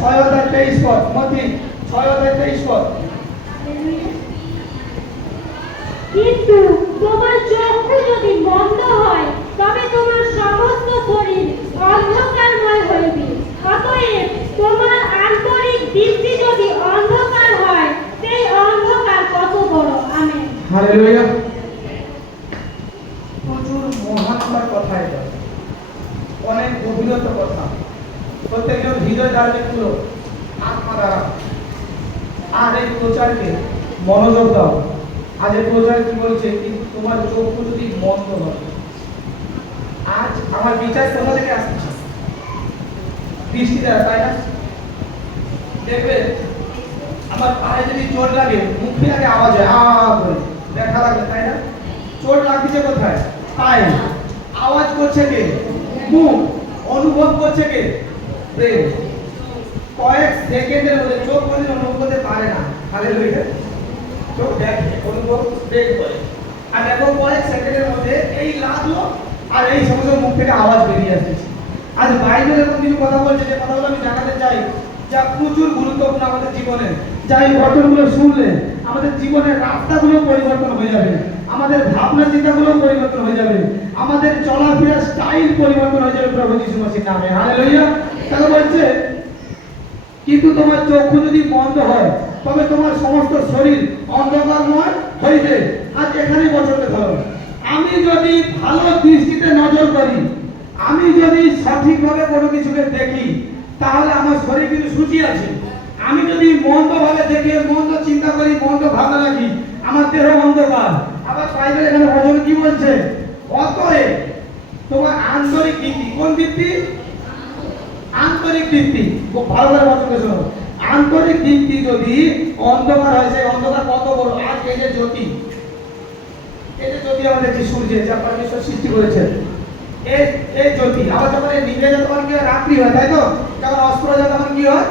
6:23 মতি 6:23 কিন্তু তোমার চক্ষু যদি মন্দ হয় তবে তোমার সমস্ত শরীর অন্ধকারময় হইবে। অতএব তোমার আন্তরিক দীপ্তি যদি অন্ধকার হয়, সেই অন্ধকার কত বড়। আমেন। হালেলুয়া। প্রচুর মহানতার কথা, এটা অনেক গভীরতার কথা। প্রত্যেকজন হৃদয় দ্বারা খুলো, আত্মা দ্বারা। আর এই প্রচারকে মনোযোগ দাও। আজ এই প্রচার কি বলছে, কিন্তু তোমার চক্ষু যদি মন্দ হয়। আজ আমার বিচার কোথা থেকে আসছে? দৃষ্টি দ্বারা, তাই না? দেখবে আমার পায়ে যদি চোট লাগে, মুখে আগে আওয়াজ হয় আ করে, দেখা লাগবে, তাই না? চোট লাগছে কোথায়? পায়ে। আওয়াজ করছে কে? মুখ। অনুভব করছে কে? ব্রেন। কয়েক সেকেন্ডের মধ্যে চোখ কোনদিন অনুভব করতে পারে না। হালেলুয়া। চোখ দেখে, অনুভব ব্রেন করে। আর দেখো কয়েক সেকেন্ডের মধ্যে এই লাগলো আর এই সমস্ত মুখ থেকে আওয়াজ বেরিয়ে আসছে। আজ বাইবেল এরকম কিছু কথা বলছে, যে কথাগুলো আমি জানাতে চাই, যা প্রচুর গুরুত্বপূর্ণ আমাদের জীবনে। যা এই ঘটনাগুলো শুনলে আমাদের জীবনের রাস্তাগুলো পরিবর্তন হয়ে যাবে, আমাদের ভাবনা চিন্তাগুলো পরিবর্তন হয়ে যাবে, আমাদের চলাফেরার স্টাইল পরিবর্তন হয়ে যাবে প্রভু যিশু মসির নামে। হালেলুয়া। তাহলে বলছে, কিন্তু তোমার চক্ষু যদি বন্ধ হয় তবে তোমার সমস্ত শরীর অন্ধকারময় হইবে। আজ এখানেই বছরটা ধরো, আমি যদি ভালো দৃষ্টিতে নজর করি, আমি যদি সঠিকভাবে কোনো কিছুকে দেখি, তাহলে আমার শরীর কিন্তু সূচি আছে। আমি যদি মন্দভাবে দেখে, মন্দ চিন্তা করি, মন্দ ভাবনা রাখি, আমার দেহ অন্ধকার। আবার বাইবেল এখানে বচন কি বলছে? অতএব তোমার আন্তরিক দীপ্তি। কোন দীপ্তি? আন্তরিক দীপ্তি। খুব ভালো করে বচনটা শোনো। আন্তরিক দীপ্তি যদি অন্ধকার হয়, সেই অন্ধকার কত বড়। আজ এই যে জ্যোতি, এই যে জ্যোতি আমরা দেখছি সূর্যে, যা পরমেশ্বর সৃষ্টি করেছেন, এই জ্যোতি আবার যখন নিভে যায় তখন কি হয়? রাত্রি হয়, তাই তো? যখন অস্ত হয়ে যায় তখন কি হয়?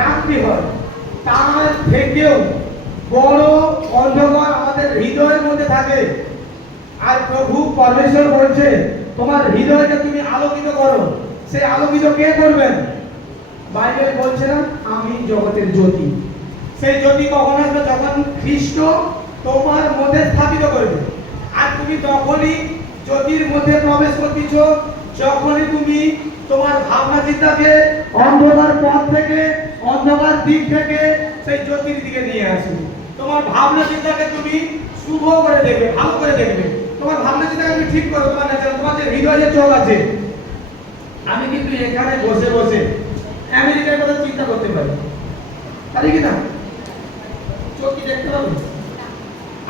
রাত্রি হয়। তার থেকেও বড় অন্ধকার আমাদের হৃদয়ের মধ্যে থাকে। আর প্রভু পরমেশ্বর বলছে, তোমার হৃদয়কে তুমি আলোকিত করো। সেই আলোকিত কে করবেন? বাইবেল বলছে না, আমি জগতের জ্যোতি। সেই জ্যোতি কখন আসবে? যখন খ্রিস্ট তোমার মধ্যে স্থাপিত করবে। আর তুমি তখনই জ্যোতির মধ্যে প্রবেশ করতেছ, যখনই তুমি তোমার ভাবনা চিন্তাকে অন্ধকার পথ থেকে, অন্ধকার দিক থেকে সেই জ্যোতির দিকে নিয়ে আসবে। তোমার ভাবনা চিন্তাকে তুমি শুভ করে দেখবে, ভালো করে দেখবে। তোমার ভাবনা চিন্তাকে তুমি ঠিক করো। তোমার যে হৃদয়ে চোখ আছে, আমি কিন্তু এখানে বসে বসে আমেরিকার কথা চিন্তা করতে পারি, পারি কি না? চোখ কি দেখতে পাবো?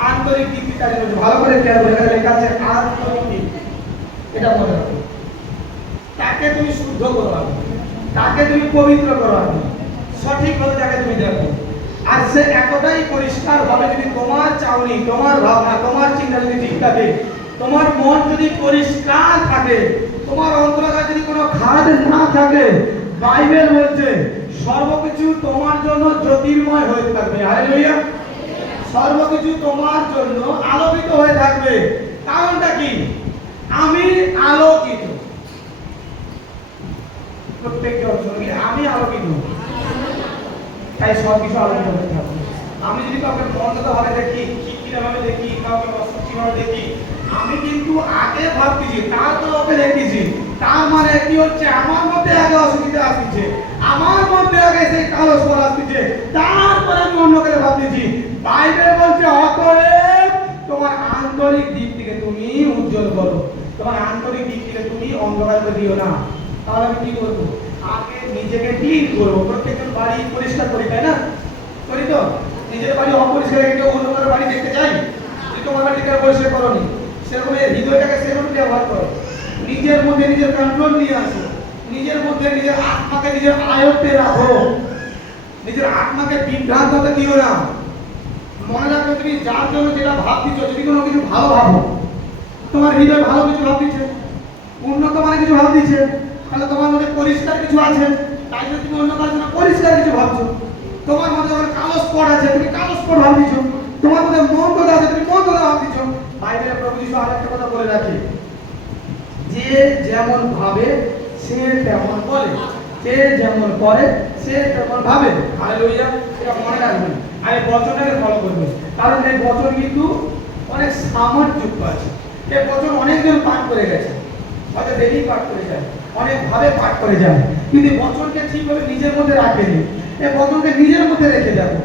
আন্তরিক দীপ্তি কাজে বলছে, ভালো করে খেয়াল করে, এখানে লেখা আছে আন্তরিক দীপ্তি। এটা মনে রাখো। তাকে তুমি শুদ্ধ করো, তাকে তুমি পবিত্র করো, সঠিকভাবে তাকে তুমি দেখো। আর সে এতটাই পরিষ্কার হবে যদি তোমার চাউনি, তোমার ভাবনা, তোমার চিন্তা যদি ঠিক থাকে, তোমার মন যদি পরিষ্কার থাকে, তোমার অন্তরে যদি কোনো খাদ না থাকে, বাইবেল বলছে সর্বকিছু তোমার জন্য জ্যোতির্ময় হয়ে থাকবে। হালেলুয়া। সর্বকিছু তোমার জন্য আলোকিত হয়ে থাকবে। কারণটা কি? আমি আলোকিত। প্রত্যেককে অর্জনী আমি আলোকিত, তাই সবকিছু আলোকিত হয়ে থাকবে। আমি যদি কাউকে মন্দভাবে দেখি, খিটখিটাভাবে দেখি, কাউকে অসুচিভাবে দেখি, আমি কিন্তু আগে ভাবতেছি, তারপরে ওকে দেখতেছি। তার মানে কি হচ্ছে? আমার মধ্যে আগে অসুবিধা আসছে, আমার মধ্যে আগে সেই কালো স্বর আসছে, তারপরে আমি অন্যকে ভাবতেছি। বাইবেল বলছে, অতএব তোমার আন্তরিক দিক থেকে তুমি উজ্জ্বল করো, তোমার আন্তরিক দিক থেকে তুমি অন্ধকারকে দিও না। তাহলে আমি কি করবো? আগে নিজেকে ক্লিন করবো। প্রত্যেকজন বাড়ি পরিষ্কার করি, তাই না? করি তো? নিজের বাড়ি অপরিষ্কার রেখে অন্য কারো বাড়ি দেখতে চাই? যদি তোমার বাড়িকে পরিষ্কার করোনি, সেরকম হৃদয়টাকে সেরকম ব্যবহার করো। নিজের মধ্যে নিজের কন্ট্রোল নিয়ে আসো, নিজের মধ্যে নিজের আত্মাকে নিজের আয়ত্তে রাখো, নিজের আত্মাকে বিভ্রান্ত হতে দিও না। মনে রাখবে, তুমি যার জন্য যেটা ভাবতেছ, যদি কোনো কিছু ভালো ভাবো, তোমার হৃদয় ভালো কিছু ভাবতেছে, উন্নত মানে কিছু ভাবতেছে, তাহলে তোমার মধ্যে পরিষ্কার কিছু আছে। তাই জন্য তুমি অন্য কারোর জন্য পরিষ্কার কিছু ভাবছো। তোমার মধ্যে যখন কালো স্পট আছে, তুমি কালো স্পট ভাবতেছ। তোমার মধ্যে মন্দতা আছে, তুমি মন্দতা ভাবতেছ। বাইবেলে প্রভু যিশু আরেকটা কথা বলে রাখে, যে যেমন ভাবে সে তেমন বলে, সে যেমন করে সে তখন ভাবে হালেলুয়া, এটা মনে রাখবেন আর এই বচনটাকে ফলো করবে, কারণ এই বচন কিন্তু অনেক সামর্থ্যযুক্ত আছে। এই বচন অনেকজন পাঠ করে গেছে, হয়তো ডেলি পাঠ করে যায়, অনেকভাবে পাঠ করে যায়, কিন্তু বচনকে ঠিকভাবে নিজের মধ্যে রাখেনি। এই বচনকে নিজের মধ্যে রেখে যাবো,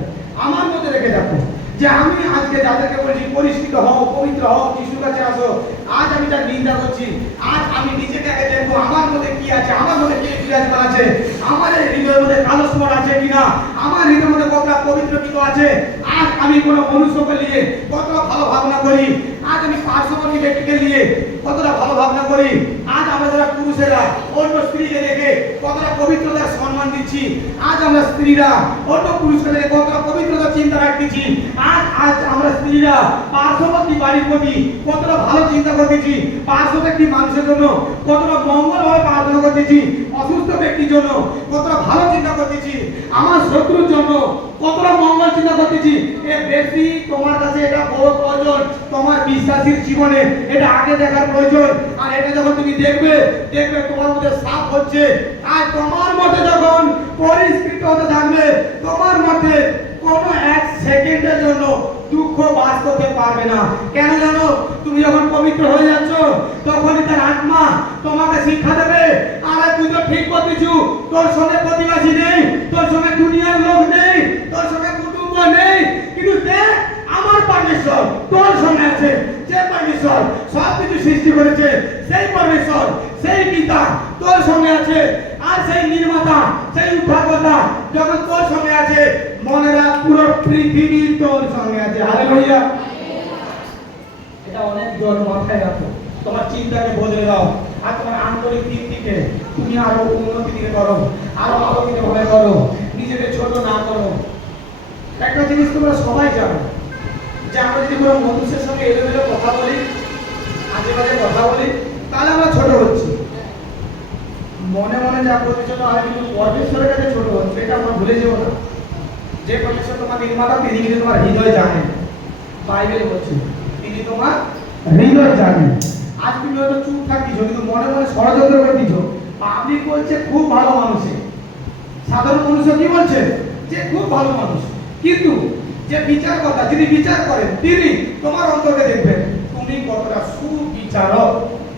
আমার মধ্যে রেখে যাবো, যে আমি আজকে যাদেরকে বলছি পরিষ্কৃত হও, পবিত্র হও, যিশুর কাছে আসো, আজ আমি তার নিন্দা করছি। আজ আমি নিজেকে আগে দেখবো আমার মধ্যে কি আছে, আমার মধ্যে কি বিরাজমান আছে, আমার এই হৃদয়ের মধ্যে কালো স্বর আছে কিনা, আমার হৃদয়ের মধ্যে কতটা পবিত্র কিছু আছে। আজ আমি কোনো মনুষ্যকে নিয়ে কতটা ভালো ভাবনা করি, আজ আমি পার্শ্ববর্তী ব্যক্তিকে নিয়ে কতটা ভালো ভাবনা করি, আজ আমরা যারা পুরুষেরা অন্য স্ত্রীকে দেখে কতটা পবিত্রতার সম্মান দিচ্ছি, আজ আমরা স্ত্রীরা অন্য পুরুষকে দেখে কতটা পবিত্রতার চিন্তা রাখতেছি, আজ আজ আমরা স্ত্রীরা পার্শ্ববর্তী বাড়ির প্রতি কতটা ভালো চিন্তা করতেছি, পার্শ্ববর্তী মানুষের জন্য কতটা মঙ্গলভাবে প্রার্থনা করতেছি, অসুস্থ ব্যক্তির জন্য কতটা ভালো চিন্তা করতেছি, আমার শত্রুর জন্য কতটা মঙ্গল চিন্তা করতেছি। এ বেশি তোমার কাছে এটা বড় প্রয়োজন, তোমার বিশ্বাসীর জীবনে এটা আগে দেখার প্রয়োজন। আর এটা যখন তুমি দেখবে দেখবে তোমার মধ্যে সাফ হচ্ছে, আর তোমার মধ্যে যখন পরিষ্কৃত হতে থাকবে, তোমার মধ্যে কোনো এক সেকেন্ডের জন্য দুঃখ বাস করতে পারবে না। কেন জানো? তুমি যখন পবিত্র হয়ে যাচ্ছ তখনই তার আত্মা তোমাকে শিক্ষা দেবে, আরে তুই তো ঠিক করতেছু, তোর সঙ্গে প্রতিবাসী নেই, তোর সঙ্গে দুনিয়ার লোক নেই, তোর সঙ্গে কুটুম্ব নেই, কিন্তু দেখ আমার পরমেশ্বর তোর সঙ্গে আছে। যে পরমেশ্বর সব কিছু সৃষ্টি করেছে, সেই পরমেশ্বর, সেই পিতা তোর সঙ্গে আছে। আর সেই নির্মাতা, সেই উদ্ধারকর্তা যখন তোর সঙ্গে আছে, মনে রাখ পুরো পৃথিবী তোর সঙ্গে আছে। হালেলুয়া। এটা অনেক জন মাথায় রাখো, তোমার চিন্তাকে বদলে দাও, আর তোমার আন্তরিক দিক থেকে তুমি আরো উন্নতি দিতে করো, আরো আলোকিত ভাবে করো, নিজেকে ছোট না করো। একটা জিনিস তোমরা সবাই জানো, যে আমরা যদি কোনো মনুষ্যের সঙ্গে এলোমেলো কথা বলি, আজে বাজে কথা বলি, তাহলে আমরা ছোট হচ্ছি। মনে মনে যা করতে ছোট হয়, কিন্তু পরমেশ্বরের কাছে ছোট হচ্ছে, এটা আমরা ভুলে যাবো না। যে পরমেশ্বর তোমার নির্মাতা, তিনি কিন্তু তোমার হৃদয় জানেন। বাইবেল বলছে তিনি তোমার হৃদয় জানেন। আজ তুমি হয়তো চুপ থাকিছো, কিন্তু মনে মনে ষড়যন্ত্র করতেছো। পাবলিক বলছে খুব ভালো মানুষ, সাধারণ মানুষ কি বলছে যে খুব ভালো মানুষ, কিন্তু যে বিচার কথা, যিনি বিচার করেন, তিনি তোমার অন্তরে দেখবেন তুমি কতটা সুবিচারক,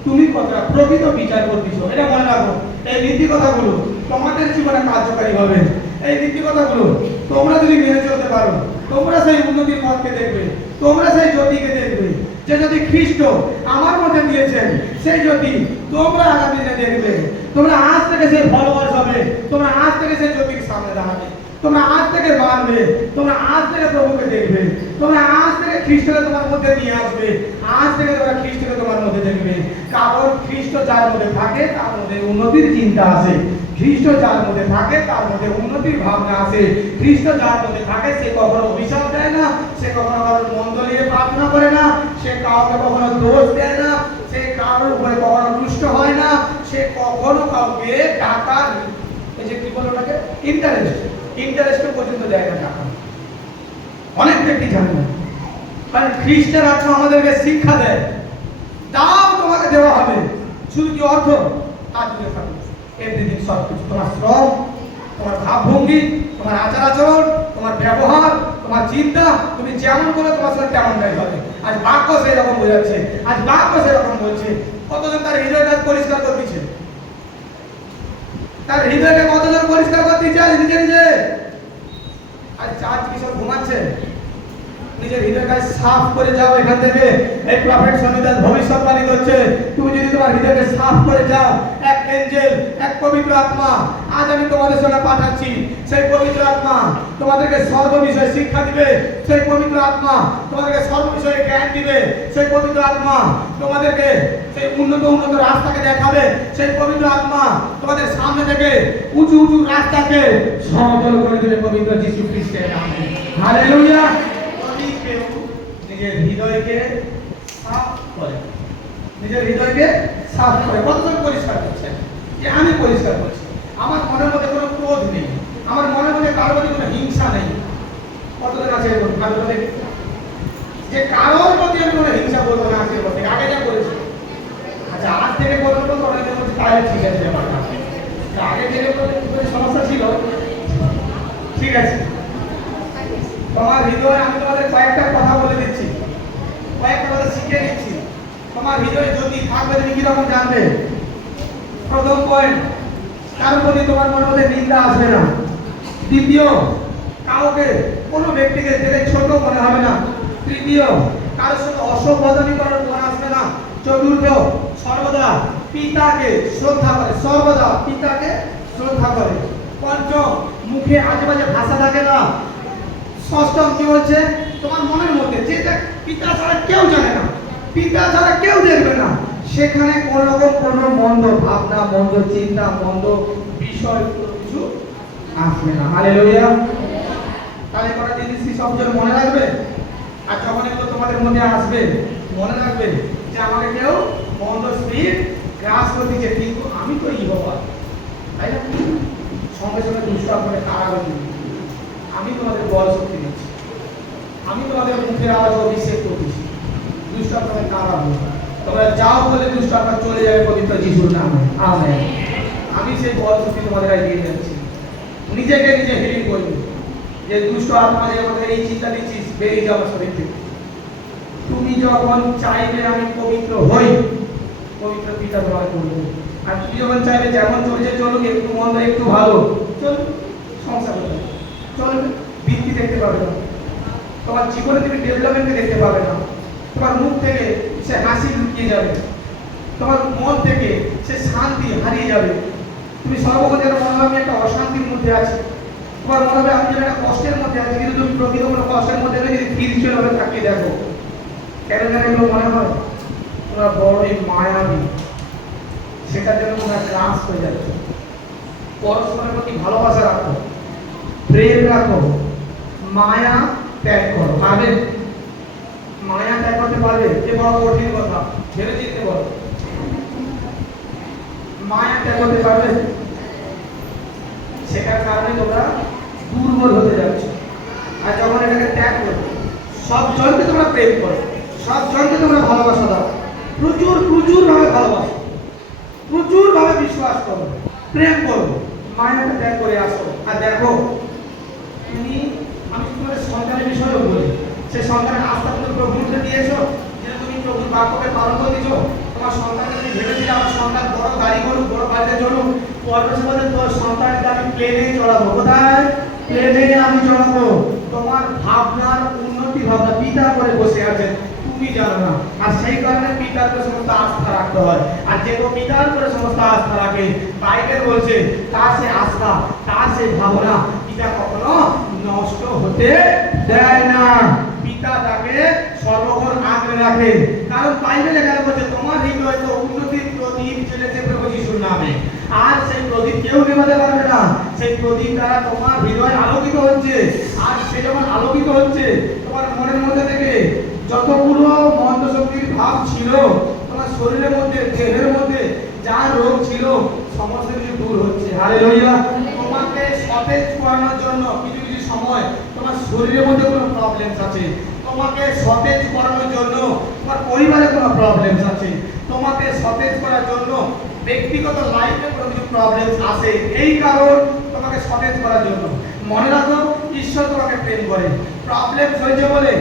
তুমি কতটা প্রকৃত বিচার করতেছো। এটা মনে রাখো। এই নীতি কথাগুলো তোমাদের জীবনে কার্যকারী হবে। এই নীতি কথাগুলো তোমরা যদি মেনে চলতে পারো, তোমরা সেই উন্নতির পথকে দেখবে, তোমরা সেই জ্যোতিকে দেখবে, যে যদি খ্রিস্ট আমার মধ্যে দিয়েছেন, সেই জ্যোতি তোমরা আগামী দিনে দেখবে। তোমরা আজ থেকে সেই ফলোয়ার্স হবে, তোমরা আজ থেকে সেই জ্যোতির সামনে দাঁড়াবে, তোমরা আজ থেকে মানবে, তোমরা আজ থেকে প্রভুকে দেখবে, তোমরা আজ থেকে খ্রিস্টকে তোমার মধ্যে নিয়ে আসবে, আজ থেকে তোমরা খ্রিস্টকে তোমার মধ্যে দেখবে। কারণ খ্রিস্ট যার মধ্যে থাকে তার মধ্যে উন্নতির চিন্তা আসে, খ্রিস্ট যার মধ্যে থাকে তার মধ্যে উন্নতির ভাবনা আসে। খ্রিস্ট যার মধ্যে থাকে সে কখনো অভিশাপ দেয় না, সে কখনো কারোর মন্দ নিয়ে প্রার্থনা করে না, সে কাউকে কখনো দোষ দেয় না, সে কারোর উপরে কখনো রুষ্ট হয় না, সে কখনো কাউকে টাকা, এই যে কি বলো ওটাকে, ইন্টারেস্ট পর্যন্ত দেয় না টাকা। অনেক ব্যক্তি জানে না, কারণ খ্রিস্টের আত্মা আমাদেরকে শিক্ষা দেয়, দাও তোমাকে দেওয়া হবে, শুধু কি অর্থ কাজ দিয়ে থাকবে। এভরিথিং, সব কিছু, তোমার শ্রম, তোমার ভাবভঙ্গি, তোমার আচার আচরণ, তোমার ব্যবহার, তোমার চিন্তা, তুমি যেমন করো তোমার সাথে তেমনটাই হবে। আজ বাক্য সেই রকম বোঝাচ্ছে, আজ বাক্য সেরকম বলছে। কতজন তার হৃদয়টা পরিষ্কার করতেছে, তার হৃদয়কে কতজন পরিষ্কার করতে চায় নিজে নিজে। আজ চার্চ কিশোর ঘুমাচ্ছে, নিজের হৃদয়কে সাফ করে যাও এখান থেকে। এই প্রফেট সনিদাস ভবিষ্যৎবাণী করছে, তুমি যদি তোমার হৃদয়কে সাফ করে যাও, এক এঞ্জেল, এক পবিত্র আত্মা আজ আমি তোমাদের সঙ্গে পাঠাচ্ছি। সেই পবিত্র আত্মা তোমাদেরকে সর্ব বিষয়ে শিক্ষা দিবে, সেই পবিত্র আত্মা তোমাদেরকে সর্ব বিষয়ে জ্ঞান দিবে, সেই পবিত্র আত্মা তোমাদেরকে সেই উন্নত রাস্তাকে দেখাবে, সেই পবিত্র আত্মা তোমাদের সামনে থেকে উঁচু উঁচু রাস্তাকে সমতল করে দেবে পবিত্র যীশু খ্রিস্টের নামে। হালেলুয়া। যদি কেউ নিজের হৃদয়কে সাফ করে, নিজের হৃদয়কে সাফ করে, কতজন পরিষ্কার করছেন? যে আমি পরিষ্কার করছি, আমার মনের মধ্যে কোনো ক্রোধ নেই, আমার মনের মধ্যে কারোর প্রতি কোনো হিংসা নেই। কতজন আছে এরকম? যে কারোর প্রতি আমি কোনো হিংসা করবো না, আজকের পর থেকে, আগে যা করেছি। আচ্ছা, আজ থেকে করবো তো অনেকে বলছে তাহলে ঠিক আছে ব্যাপারটা। আগে থেকে সমস্যা ছিল, ঠিক আছে, তোমার হৃদয় আমি তোমাদের কয়েকটা কথা বলে দিচ্ছি, কয়েকটা কথা শিখিয়ে দিচ্ছি। তোমার হৃদয় যদি থাকবে তুমি কিরকম জানবে? প্রথম পয়েন্ট, কারোর প্রতি তোমার মনের মধ্যে নিন্দা আসবে না। দ্বিতীয়, কাউকে কোনো ব্যক্তিকে দেখে ছোট মনে হবে না। তৃতীয়, কারোর সঙ্গে অসভ্যতামি করার মনে আসবে না। চতুর্থ, সর্বদা পিতাকে শ্রদ্ধা করে, সর্বদা পিতাকে শ্রদ্ধা করে। পঞ্চম, মুখে আজে বাজে ভাষা থাকে না। ষষ্ঠম কি বলছে? তোমার মনের মধ্যে যেটা পিতা ছাড়া কেউ জানে না, পিতা ছাড়া কেউ দেখবে না, সেখানে কোন রকম কোনো মন্দ ভাবনা, মন্দ চিন্তা, মন্দ বিষয় কোনো কিছু আসবে না। হালেলুয়া। তাহলে কটা জিনিস কি সব জন মনে রাখবে? আর যখন এগুলো তোমাদের মধ্যে আসবে, মনে রাখবে যে আমাকে কেউ মন্দ স্পিরিট গ্রাস করে দিচ্ছে, কিন্তু আমি তো ইহোবা, তাই না? সঙ্গে সঙ্গে দুষ্ট করে কারাগারে দিই। আমি তোমাদের বল শক্তি দিচ্ছি, আমি তোমাদের মুখের আওয়াজ অভিষেক করতেছি, দুষ্ট আপনাদের কারাগারে তোমরা যাও বলে দুষ্ট আপনার চলে যাবে পবিত্র যিশুর নামে। আমেন। আমি সেই বল শক্তি তোমাদের দিয়ে যাচ্ছি। নিজেকে নিজে হিলিং করবে যে দুষ্ট আত্মা যে আমাদের এই চিন্তা দিচ্ছিস, বেরিয়ে যাওয়া শরীর থেকে। তুমি যখন চাইবে আমি পবিত্র হই, পবিত্র পিতা তোমাকে করবে। আর তুমি যখন চাইবে যেমন চলছে চলুক, একটু মন্দ একটু ভালো চলুক, সংসার করবে চলবে, বৃদ্ধি দেখতে পাবে না, তোমার জীবনে তুমি ডেভেলপমেন্ট দেখতে পাবে না। তোমার মুখ থেকে সে হাসি লুকিয়ে যাবে, তোমার মন থেকে সে শান্তি হারিয়ে যাবে। তুমি সর্বক্ষণ যেন মনে হবে আমি একটা অশান্তির মধ্যে আছি, তোমার মনে হবে আমি যেন একটা কষ্টের মধ্যে আছি, কিন্তু তুমি প্রকৃত কোনো কষ্টের মধ্যে যদি ফিরছিল ভাবে তাকিয়ে দেখো, কেন যেন এগুলো মনে হয় তোমরা বড়ই মায়াবী, সেটার জন্য তোমরা ক্লাস হয়ে যাচ্ছে। পরস্পরের প্রতি ভালোবাসা রাখো, প্রেম রাখো, মায়া ত্যাগ করো। পারবে? মায়া ত্যাগ করতে পারবে? যে বড় কঠিন কথা, ভেবে চিনতে বলো। মায়া ত্যাগ করতে পারবে? সেটার কারণে তোমরা দুর্বল হতে যাচ্ছ। আর যখন এটাকে ত্যাগ করো, সব জনকে তোমরা প্রেম করো, সব জনকে তোমরা ভালোবাসা দাও, প্রচুর প্রচুর ভাবে ভালোবাসো, প্রচুর ভাবে বিশ্বাস করো, প্রেম করো, মায়াটা ত্যাগ করে আসো। আর দেখো তুমি, আমি তোমাদের সন্তানের বিষয়েও বলি, সে সন্তানের আস্থা তুমি প্রভুকে দিয়েছো, যে তুমি প্রভুর বাক্যকে পালন করে দিয়েছো। তোমার সন্তানকে তুমি ভেবেছিলে আমার সন্তান বড় গাড়ি করুক, বড় বাড়িতে চলুক, পরবর্তী বলে তোর সন্তানকে আমি প্লেনে চড়াবো। কোথায়? প্লেনে আমি চড়াবো। তোমার ভাবনার উন্নতি ভাবনা পিতা করে বসে আছেন, তুমি জানো না। আর সেই কারণে পিতার উপরে সমস্ত আস্থা রাখতে হয়। আর যে পিতার উপরে সমস্ত আস্থা রাখে, বাইবেল বলছে তার সে আস্থা, তার সে ভাবনা পিতা কখনো নষ্ট হতে দেয় না। পিতা তাকে সর্বক্ষণ আগলে রাখে। কারণ বাইবেলে লেখা বলছে তোমার হৃদয় তো উন্নতির প্রদীপ জ্বেলেছে প্রভু যিশুর নামে, আর সেই প্রদীপ কেউ নেভাতে পারবে না। সেই প্রদীপ দ্বারা তোমার হৃদয় আলোকিত হচ্ছে। আর সে যখন আলোকিত হচ্ছে, তোমার মনের মধ্যে থেকে যতগুলো মন্দ শক্তির ভাব ছিল, তোমার শরীরের মধ্যে, দেহের মধ্যে যা রোগ ছিল, সমস্ত কিছু দূর হচ্ছে। হালেলুয়া। তোমাকে সতেজ করানোর জন্য কিছু কিছু সময় তোমার শরীরের মধ্যে কোনো প্রবলেমস আছে, তোমাকে সতেজ করানোর জন্য তোমার পরিবারে কোনো প্রবলেমস আছে, তোমাকে সতেজ করার জন্য ব্যক্তিগত লাইফে কোনো কিছু প্রবলেমস আসে। এই কারণ তোমাকে সতেজ করার জন্য। মনে রাখো, ঈশ্বর তোমাকে প্রেম করে। প্রবলেমস হয়েছে বলে,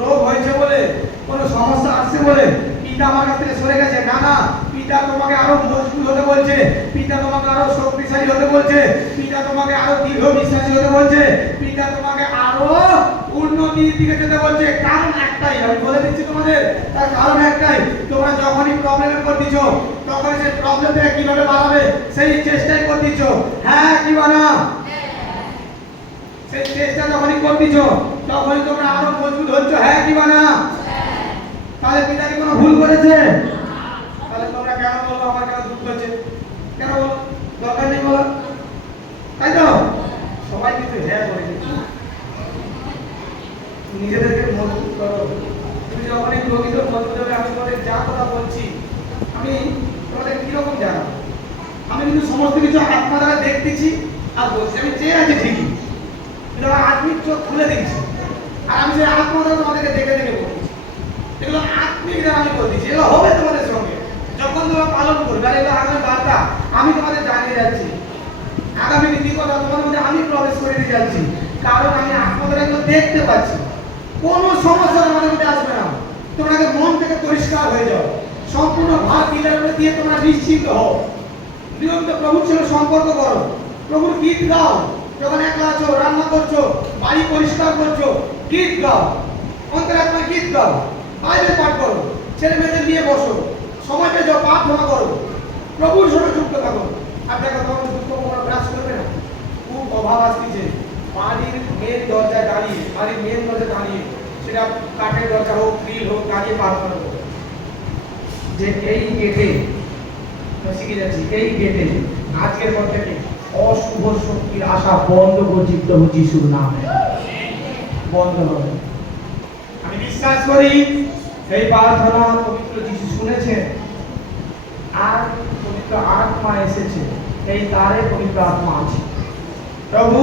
রোগ হয়েছে বলে, কোনো সমস্যা আসছে বলে পিতা আমার কাছ থেকে সরে গেছে না, না। পিতা তোমাকে আরো মজবুত হতে বলছে, পিতা তোমাকে আরো শক্তিশালী হতে বলছে, পিতা তোমাকে আরো দীর্ঘ বিশ্বাসী হতে বলছে, পিতা তোমাকে আরো উন্নতির দিকে যেতে বলছে। কারণ একটাই, আমি বলে দিচ্ছি তোমাদের, তার কারণ একটাই, তোমরা যখনই প্রবলেমে পড়তেছ, তখন সেই প্রবলেম থেকে কিভাবে বাড়াবে সেই চেষ্টাই করতেছ। হ্যাঁ কি বানা? সেই চেষ্টা যখনই করতেছ, তখনই তোমরা আরো মজবুত হচ্ছ। হ্যাঁ কি বানা? তাহলে পিতা কি কোনো ভুল করেছে? তাহলে তোমরা কেন বলবো আমার কেন দুঃখ হচ্ছে? কেন বলো? দরকার নেই বলো, তাই তো? সবাই কিন্তু হ্যাঁ করে নিজেদেরকে মজবুত করো। তুমি যখনই প্রকৃত মজবুত হবে, আমি তোমাদের যা কথা বলছি, আমি তোমাদের কিরকম জানো, আমি কিন্তু সমস্ত কিছু আত্মা দ্বারা দেখতেছি আর বলছি। আমি চেয়ে আছি ঠিকই, কিন্তু আমার আত্মিক চোখ খুলে দিচ্ছি, আর আমি সেই আত্মা দ্বারা তোমাদেরকে দেখে দেখে বলছি। এগুলো আত্মিক দ্বারা আমি বলতেছি, এগুলো হবে তোমাদের সঙ্গে যখন তোমরা পালন করবে। আর এগুলো আমার বার্তা আমি তোমাদের জানিয়ে যাচ্ছি। আগামী নীতিকথা তোমার মধ্যে আমি প্রবেশ করে দিয়ে যাচ্ছি, কারণ আমি আপনাদের একটু দেখতে পাচ্ছি কোনো সমস্যা আমাদের মধ্যে আসবে না। তোমরা মন থেকে পরিষ্কার হয়ে যাও, সম্পূর্ণ ভাব দিলের দিয়ে তোমরা নিশ্চিন্ত হও। নিয়মিত প্রভুর সঙ্গে সম্পর্ক করো, প্রভুর গীত গাও। যখন একলা আছো, রান্না করছো, বাড়ি পরিষ্কার করছো, গীত গাও, অন্তরাত্মা গীত গাও, বাইবেল পাঠ করো, ছেলে মেয়েদের নিয়ে বসো, সময় পেয়ে যাও, প্রার্থনা করো, প্রভুর সঙ্গে যুক্ত থাকো। আর দেখো তখন দুঃখ কখনো গ্রাস করবে না। খুব অভাব আসছে, বাড়ির মেন দরজায় দাঁড়িয়ে, বাড়ির মেন দরজায় দাঁড়িয়ে, সেটা কাঠের দরজা হোক, গ্রিল হোক, দাঁড়িয়ে প্রার্থনা করো যে এই গেটে শিখে যাচ্ছি, এই গেটে আজকের পর থেকে অশুভ শক্তির আশা বন্ধ করছি প্রভু যিশুর নামে, বন্ধ হবে। আমি বিশ্বাস করি এই প্রার্থনা পবিত্র যিশু শুনেছেন, আর পবিত্র আত্মা এসেছে, এই তারে পবিত্র আত্মা আছে। প্রভু,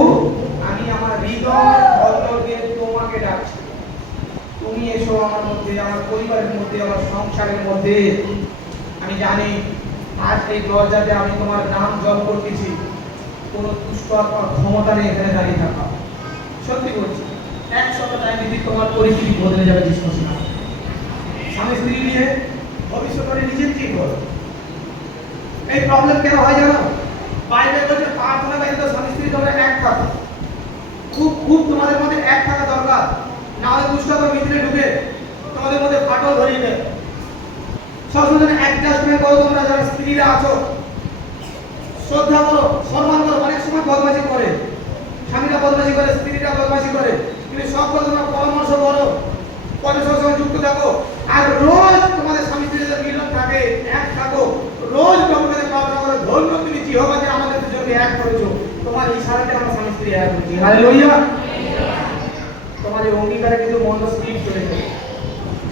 আমি আমার হৃদয় অন্তর দিয়ে তোমাকে ডাকছি, তুমি এসো আমার মধ্যে, আমার পরিবারের মধ্যে, আমার সংসারের মধ্যে। আমি জানি আজ এই দরজাতে আমি তোমার নাম জপ করতেছি, কোনো দুষ্ট আত্মার ক্ষমতা নেই এখানে দাঁড়িয়ে থাকা। সত্যি বলছি, 100 টাইম যদি তোমার পরিস্থিতি বদলে যাবে যিশু নামে। স্বামী স্ত্রী নিয়ে ভবিষ্যতে নিজে ঠিক করো। এই প্রবলেম কেন হয় জানো? বাইবেল বলছে প্রার্থনা ব্যতীত স্বামী স্ত্রী তোমরা এক থাকো। খুব খুব তোমাদের মধ্যে এক থাকা দরকার, না হলে দুষ্টতা ভিতরে ঢুকে তোমাদের মধ্যে ফাটল ধরিয়ে দেয়। সবসময় অ্যাডজাস্টমেন্ট করো, তোমরা যারা স্ত্রীরা আছো শ্রদ্ধা করো, সম্মান করো। অনেক সময় বদমাশি করে, স্বামীরা বদমাশি করে, স্ত্রীরা বদমাশি করে, কিন্তু সব কথা তোমরা পরামর্শ করো, পরস্পরের সঙ্গে যুক্ত থাকো। আর রোজ তোমাদের স্বামী স্ত্রীদের মিলন থাকে, এক থাকো, রোজ প্রভুকে প্রার্থনা করো, ধন্য তুমি জিহ্বা যে আমাদের জন্য এক করেছো, তোমার ইশারাতে আমার স্বামী স্ত্রী এক হয়েছি। হালেলুয়া। তোমার এই অঙ্গীকারে কিন্তু মন্দ স্পিড চলে যাবে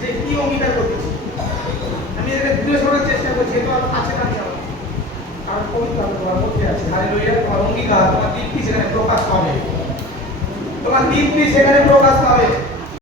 যে কি অঙ্গীকার করতেছি। আমি এটাকে দূরে সরার চেষ্টা করছি, এটা আছে না আমার, কারণ পবিত্র আত্মা তোমার মধ্যে আছে। হালেলুয়া। তোমার অঙ্গীকার, তোমার দীপ্তি সেখানে প্রকাশ পাবে, তোমার দীপ্তি সেখানে প্রকাশ পাবে।